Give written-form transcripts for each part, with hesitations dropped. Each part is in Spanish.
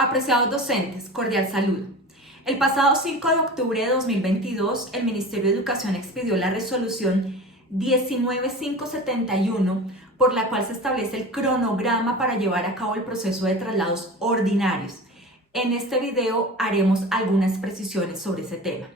Apreciados docentes, cordial saludo. El pasado 5 de octubre de 2022, el Ministerio de Educación expidió la resolución 19571, por la cual se establece el cronograma para llevar a cabo el proceso de traslados ordinarios. En este video haremos algunas precisiones sobre ese tema.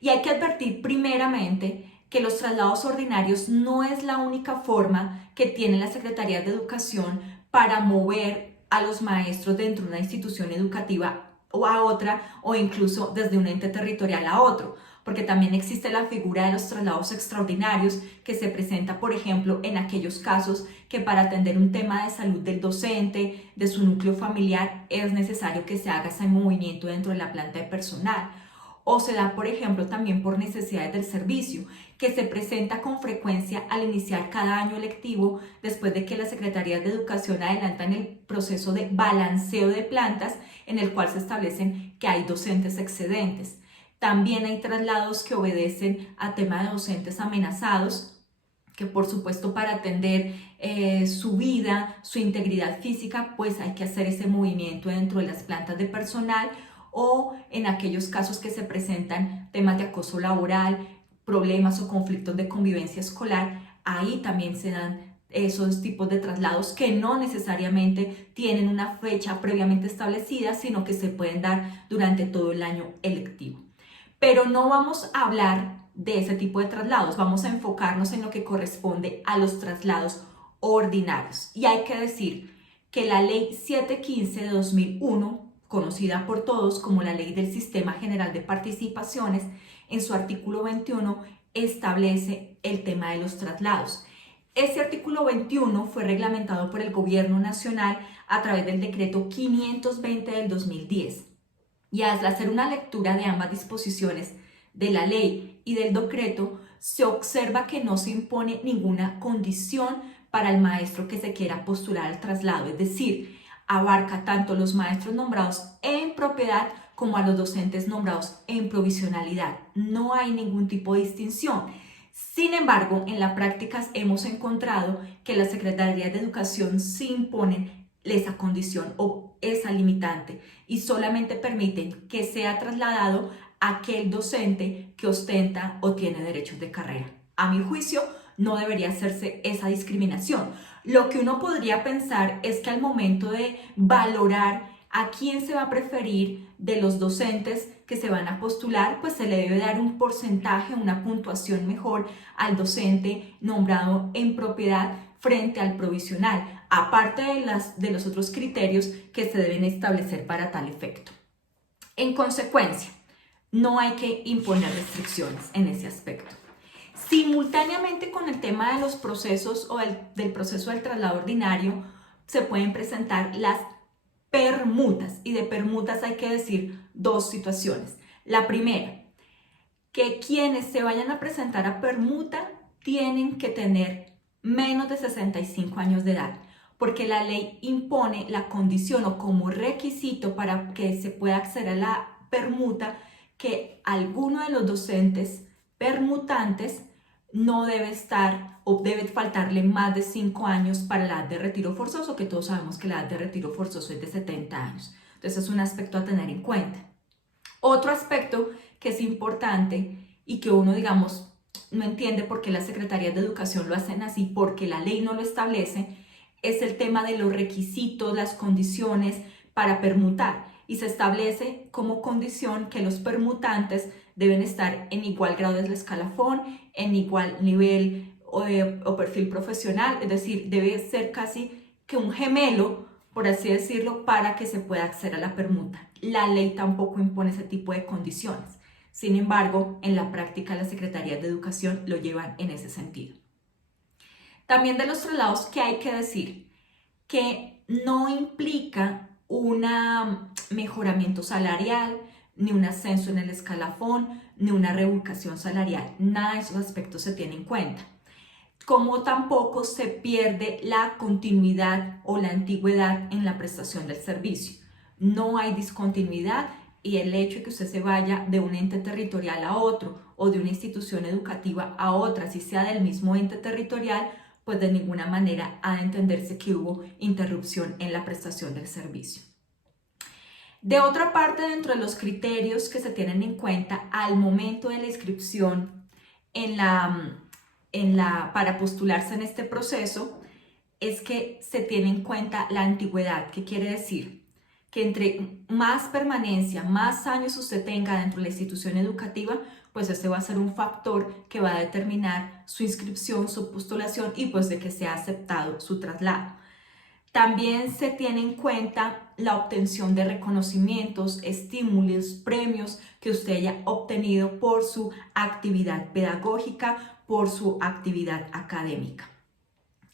Y hay que advertir primeramente que los traslados ordinarios no es la única forma que tiene la Secretaría de Educación para mover a los maestros dentro de una institución educativa o a otra, o incluso desde un ente territorial a otro, porque también existe la figura de los traslados extraordinarios que se presenta, por ejemplo, en aquellos casos que para atender un tema de salud del docente, de su núcleo familiar, es necesario que se haga ese movimiento dentro de la planta de personal. O se da, por ejemplo, también por necesidades del servicio, que se presenta con frecuencia al iniciar cada año lectivo, después de que las Secretarías de Educación adelantan el proceso de balanceo de plantas, en el cual se establecen que hay docentes excedentes. También hay traslados que obedecen a tema de docentes amenazados, que por supuesto para atender su vida, su integridad física, pues hay que hacer ese movimiento dentro de las plantas de personal, o en aquellos casos que se presentan temas de acoso laboral, problemas o conflictos de convivencia escolar, ahí también se dan esos tipos de traslados que no necesariamente tienen una fecha previamente establecida, sino que se pueden dar durante todo el año electivo. Pero no vamos a hablar de ese tipo de traslados, vamos a enfocarnos en lo que corresponde a los traslados ordinarios. Y hay que decir que la Ley 715 de 2001, conocida por todos como la Ley del Sistema General de Participaciones, en su artículo 21 establece el tema de los traslados. Ese artículo 21 fue reglamentado por el Gobierno Nacional a través del decreto 520 del 2010. Y al hacer una lectura de ambas disposiciones de la ley y del decreto, se observa que no se impone ninguna condición para el maestro que se quiera postular al traslado, es decir, abarca tanto los maestros nombrados en propiedad como a los docentes nombrados en provisionalidad. No hay ningún tipo de distinción. Sin embargo, en la práctica hemos encontrado que las Secretarías de Educación sí imponen esa condición o esa limitante y solamente permiten que sea trasladado aquel docente que ostenta o tiene derechos de carrera. A mi juicio, no debería hacerse esa discriminación. Lo que uno podría pensar es que al momento de valorar a quién se va a preferir de los docentes que se van a postular, pues se le debe dar un porcentaje, una puntuación mejor al docente nombrado en propiedad frente al provisional, aparte de los otros criterios que se deben establecer para tal efecto. En consecuencia, no hay que imponer restricciones en ese aspecto. Simultáneamente con el tema de los procesos o del proceso del traslado ordinario, se pueden presentar las permutas, y de permutas hay que decir dos situaciones. La primera, que quienes se vayan a presentar a permuta tienen que tener menos de 65 años de edad, porque la ley impone la condición o como requisito para que se pueda acceder a la permuta que alguno de los docentes permutantes no debe estar o debe faltarle más de 5 años para la edad de retiro forzoso, que todos sabemos que la edad de retiro forzoso es de 70 años. Entonces es un aspecto a tener en cuenta. Otro aspecto que es importante y que uno, digamos, no entiende por qué las secretarías de educación lo hacen así, porque la ley no lo establece, es el tema de los requisitos, las condiciones para permutar. Y se establece como condición que los permutantes deben estar en igual grado del escalafón, en igual nivel o perfil profesional, es decir, debe ser casi que un gemelo, por así decirlo, para que se pueda acceder a la permuta. La ley tampoco impone ese tipo de condiciones. Sin embargo, en la práctica las secretarías de educación lo llevan en ese sentido. También de los traslados, ¿qué hay que decir? Que no implica un mejoramiento salarial, ni un ascenso en el escalafón, ni una reubicación salarial. Nada de esos aspectos se tiene en cuenta. Como tampoco se pierde la continuidad o la antigüedad en la prestación del servicio. No hay discontinuidad y el hecho de que usted se vaya de un ente territorial a otro o de una institución educativa a otra, si sea del mismo ente territorial, pues de ninguna manera ha de entenderse que hubo interrupción en la prestación del servicio. De otra parte, dentro de los criterios que se tienen en cuenta al momento de la inscripción para postularse en este proceso, es que se tiene en cuenta la antigüedad. ¿Qué quiere decir? Que entre más permanencia, más años usted tenga dentro de la institución educativa, pues ese va a ser un factor que va a determinar su inscripción, su postulación y pues de que sea aceptado su traslado. También se tiene en cuenta la obtención de reconocimientos, estímulos, premios que usted haya obtenido por su actividad pedagógica, por su actividad académica.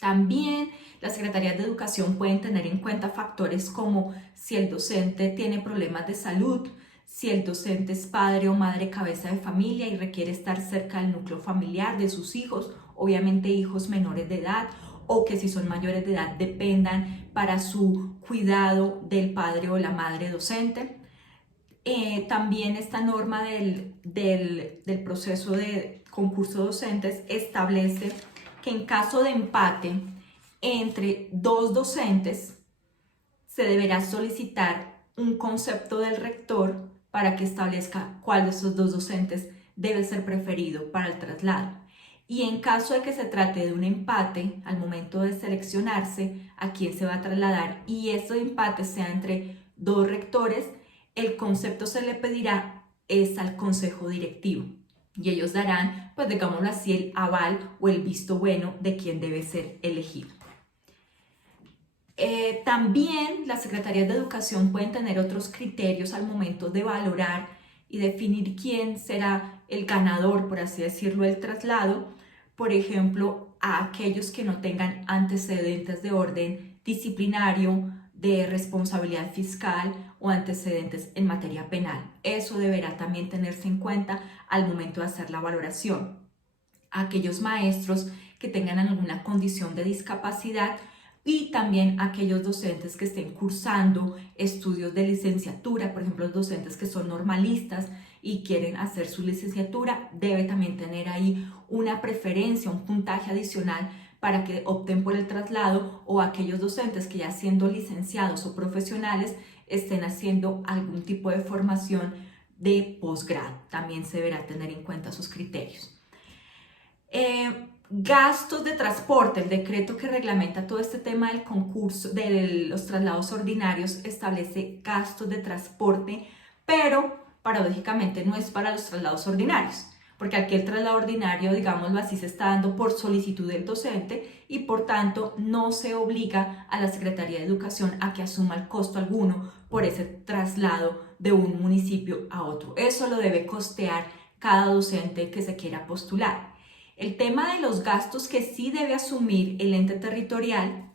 También las secretarías de educación pueden tener en cuenta factores como si el docente tiene problemas de salud, si el docente es padre o madre cabeza de familia y requiere estar cerca del núcleo familiar de sus hijos, obviamente hijos menores de edad, o que si son mayores de edad dependan para su cuidado del padre o la madre docente. También esta norma del proceso de concurso docentes establece que en caso de empate entre dos docentes se deberá solicitar un concepto del rector para que establezca cuál de esos dos docentes debe ser preferido para el traslado. Y en caso de que se trate de un empate, al momento de seleccionarse a quién se va a trasladar y ese empate sea entre dos rectores, el concepto se le pedirá es al consejo directivo y ellos darán, pues digámoslo así, el aval o el visto bueno de quién debe ser elegido. También las secretarías de educación pueden tener otros criterios al momento de valorar y definir quién será el ganador, por así decirlo, del traslado. Por ejemplo, a aquellos que no tengan antecedentes de orden disciplinario, de responsabilidad fiscal o antecedentes en materia penal. Eso deberá también tenerse en cuenta al momento de hacer la valoración. A aquellos maestros que tengan alguna condición de discapacidad y también aquellos docentes que estén cursando estudios de licenciatura, por ejemplo, los docentes que son normalistas y quieren hacer su licenciatura, debe también tener ahí una preferencia, un puntaje adicional para que opten por el traslado, o aquellos docentes que ya siendo licenciados o profesionales estén haciendo algún tipo de formación de posgrado. También se deberá tener en cuenta sus criterios. Gastos de transporte. El decreto que reglamenta todo este tema del concurso, de los traslados ordinarios, establece gastos de transporte, pero paradójicamente no es para los traslados ordinarios, porque aquí el traslado ordinario, digámoslo así, se está dando por solicitud del docente y por tanto no se obliga a la Secretaría de Educación a que asuma el costo alguno por ese traslado de un municipio a otro. Eso lo debe costear cada docente que se quiera postular. El tema de los gastos que sí debe asumir el ente territorial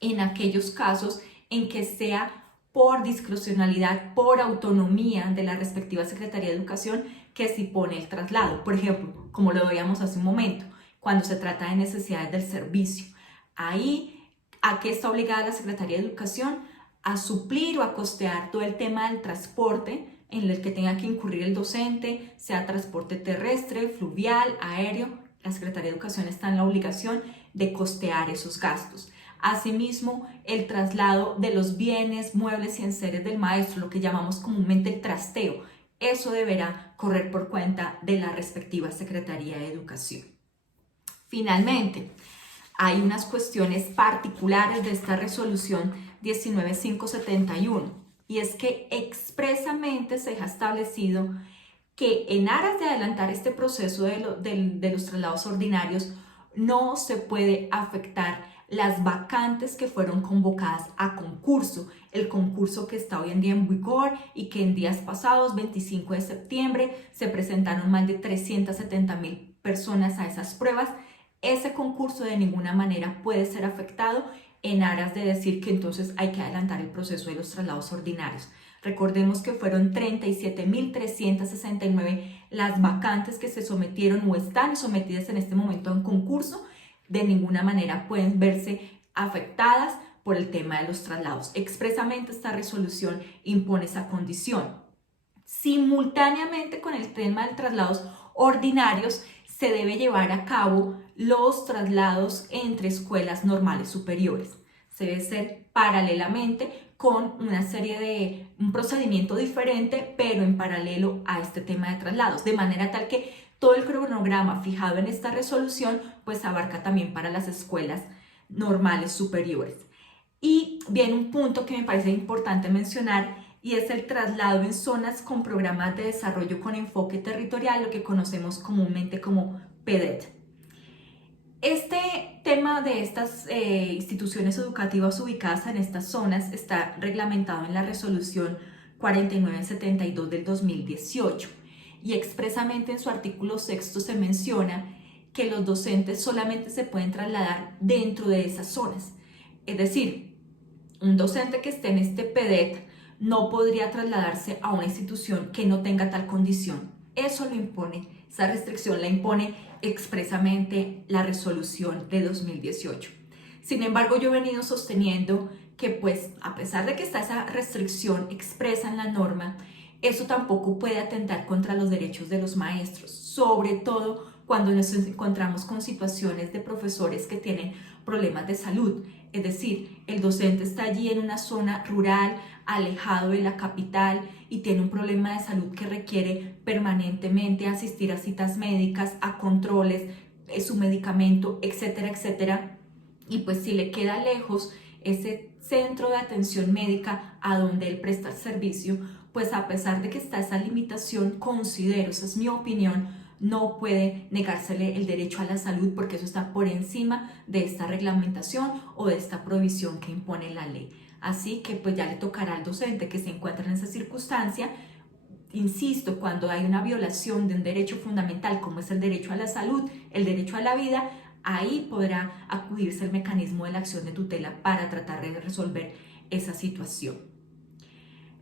en aquellos casos en que sea por discrecionalidad, por autonomía de la respectiva Secretaría de Educación que sí pone el traslado. Por ejemplo, como lo veíamos hace un momento, cuando se trata de necesidades del servicio. Ahí, ¿a qué está obligada la Secretaría de Educación? A suplir o a costear todo el tema del transporte en el que tenga que incurrir el docente, sea transporte terrestre, fluvial, aéreo. La Secretaría de Educación está en la obligación de costear esos gastos. Asimismo, el traslado de los bienes, muebles y enseres del maestro, lo que llamamos comúnmente el trasteo, eso deberá correr por cuenta de la respectiva Secretaría de Educación. Finalmente, hay unas cuestiones particulares de esta resolución 19571 y es que expresamente se ha establecido que en aras de adelantar este proceso de los traslados ordinarios no se puede afectar las vacantes que fueron convocadas a concurso, el concurso que está hoy en día en vigor y que en días pasados, 25 de septiembre, se presentaron más de 370,000 personas a esas pruebas. Ese concurso de ninguna manera puede ser afectado en aras de decir que entonces hay que adelantar el proceso de los traslados ordinarios. Recordemos que fueron 37,369 las vacantes que se sometieron o están sometidas en este momento a un concurso. De ninguna manera pueden verse afectadas por el tema de los traslados. Expresamente esta resolución impone esa condición. Simultáneamente con el tema de traslados ordinarios, se debe llevar a cabo los traslados entre escuelas normales superiores. Se debe ser paralelamente con una serie de un procedimiento diferente, pero en paralelo a este tema de traslados, de manera tal que todo el cronograma fijado en esta resolución pues abarca también para las escuelas normales superiores. Y viene un punto que me parece importante mencionar y es el traslado en zonas con programas de desarrollo con enfoque territorial, lo que conocemos comúnmente como PEDET. Este tema de estas instituciones educativas ubicadas en estas zonas está reglamentado en la resolución 4972 del 2018 y expresamente en su artículo 6 se menciona que los docentes solamente se pueden trasladar dentro de esas zonas. Es decir, un docente que esté en este PEDET no podría trasladarse a una institución que no tenga tal condición. Eso lo impone, esa restricción la impone expresamente la resolución de 2018. Sin embargo, yo he venido sosteniendo que pues a pesar de que está esa restricción expresa en la norma, eso tampoco puede atentar contra los derechos de los maestros, sobre todo cuando nos encontramos con situaciones de profesores que tienen problemas de salud. Es decir, el docente está allí en una zona rural, alejado de la capital y tiene un problema de salud que requiere permanentemente asistir a citas médicas, a controles, su medicamento, etcétera, etcétera. Y pues si le queda lejos ese centro de atención médica a donde él presta el servicio, pues a pesar de que está esa limitación, considero, esa es mi opinión, no puede negársele el derecho a la salud porque eso está por encima de esta reglamentación o de esta provisión que impone la ley. Así que pues ya le tocará al docente que se encuentra en esa circunstancia, insisto, cuando hay una violación de un derecho fundamental como es el derecho a la salud, el derecho a la vida, ahí podrá acudirse el mecanismo de la acción de tutela para tratar de resolver esa situación.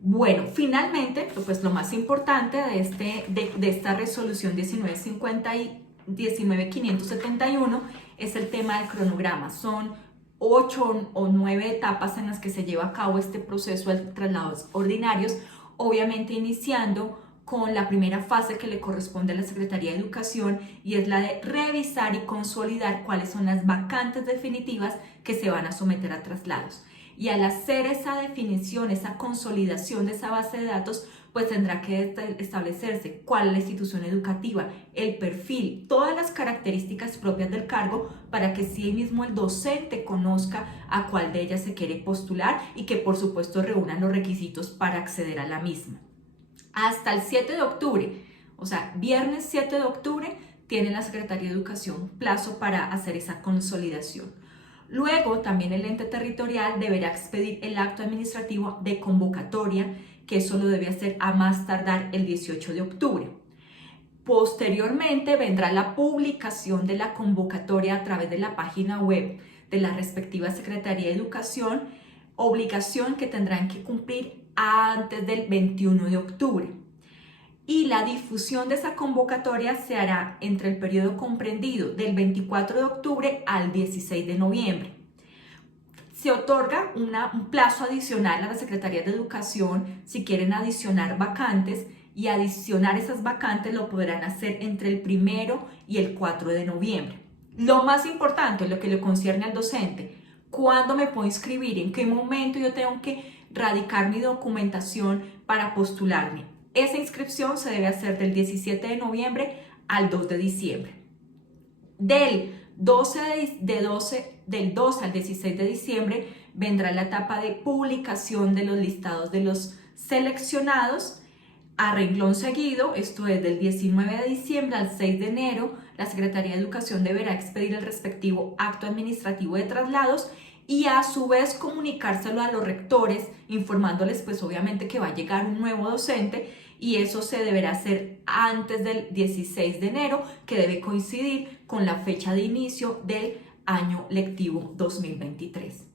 Bueno, finalmente, pues lo más importante de esta resolución 19571 es el tema del cronograma. Son 8 o 9 etapas en las que se lleva a cabo este proceso de traslados ordinarios, obviamente iniciando con la primera fase que le corresponde a la Secretaría de Educación y es la de revisar y consolidar cuáles son las vacantes definitivas que se van a someter a traslados. Y al hacer esa definición, esa consolidación de esa base de datos, pues tendrá que establecerse cuál es la institución educativa, el perfil, todas las características propias del cargo para que sí mismo el docente conozca a cuál de ellas se quiere postular y que por supuesto reúnan los requisitos para acceder a la misma. Hasta el 7 de octubre, o sea, viernes 7 de octubre, tiene la Secretaría de Educación plazo para hacer esa consolidación. Luego, también el ente territorial deberá expedir el acto administrativo de convocatoria, que eso lo debe hacer a más tardar el 18 de octubre. Posteriormente vendrá la publicación de la convocatoria a través de la página web de la respectiva Secretaría de Educación, obligación que tendrán que cumplir antes del 21 de octubre. Y la difusión de esa convocatoria se hará entre el periodo comprendido del 24 de octubre al 16 de noviembre. Se otorga un plazo adicional a la Secretaría de Educación si quieren adicionar vacantes y adicionar esas vacantes lo podrán hacer entre el 1 y el 4 de noviembre. Lo más importante, lo que le concierne al docente, ¿cuándo me puedo inscribir? ¿En qué momento yo tengo que radicar mi documentación para postularme? Esa inscripción se debe hacer del 17 de noviembre al 2 de diciembre. Del 12 al 16 de diciembre vendrá la etapa de publicación de los listados de los seleccionados. A renglón seguido, esto es del 19 de diciembre al 6 de enero, la Secretaría de Educación deberá expedir el respectivo acto administrativo de traslados y a su vez comunicárselo a los rectores, informándoles pues obviamente que va a llegar un nuevo docente y eso se deberá hacer antes del 16 de enero, que debe coincidir con la fecha de inicio del año lectivo 2023.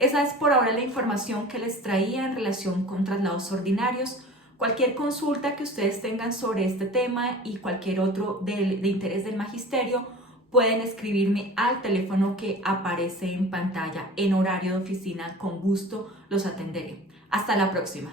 Esa es por ahora la información que les traía en relación con traslados ordinarios. Cualquier consulta que ustedes tengan sobre este tema y cualquier otro de interés del magisterio, pueden escribirme al teléfono que aparece en pantalla en horario de oficina. Con gusto los atenderé. Hasta la próxima.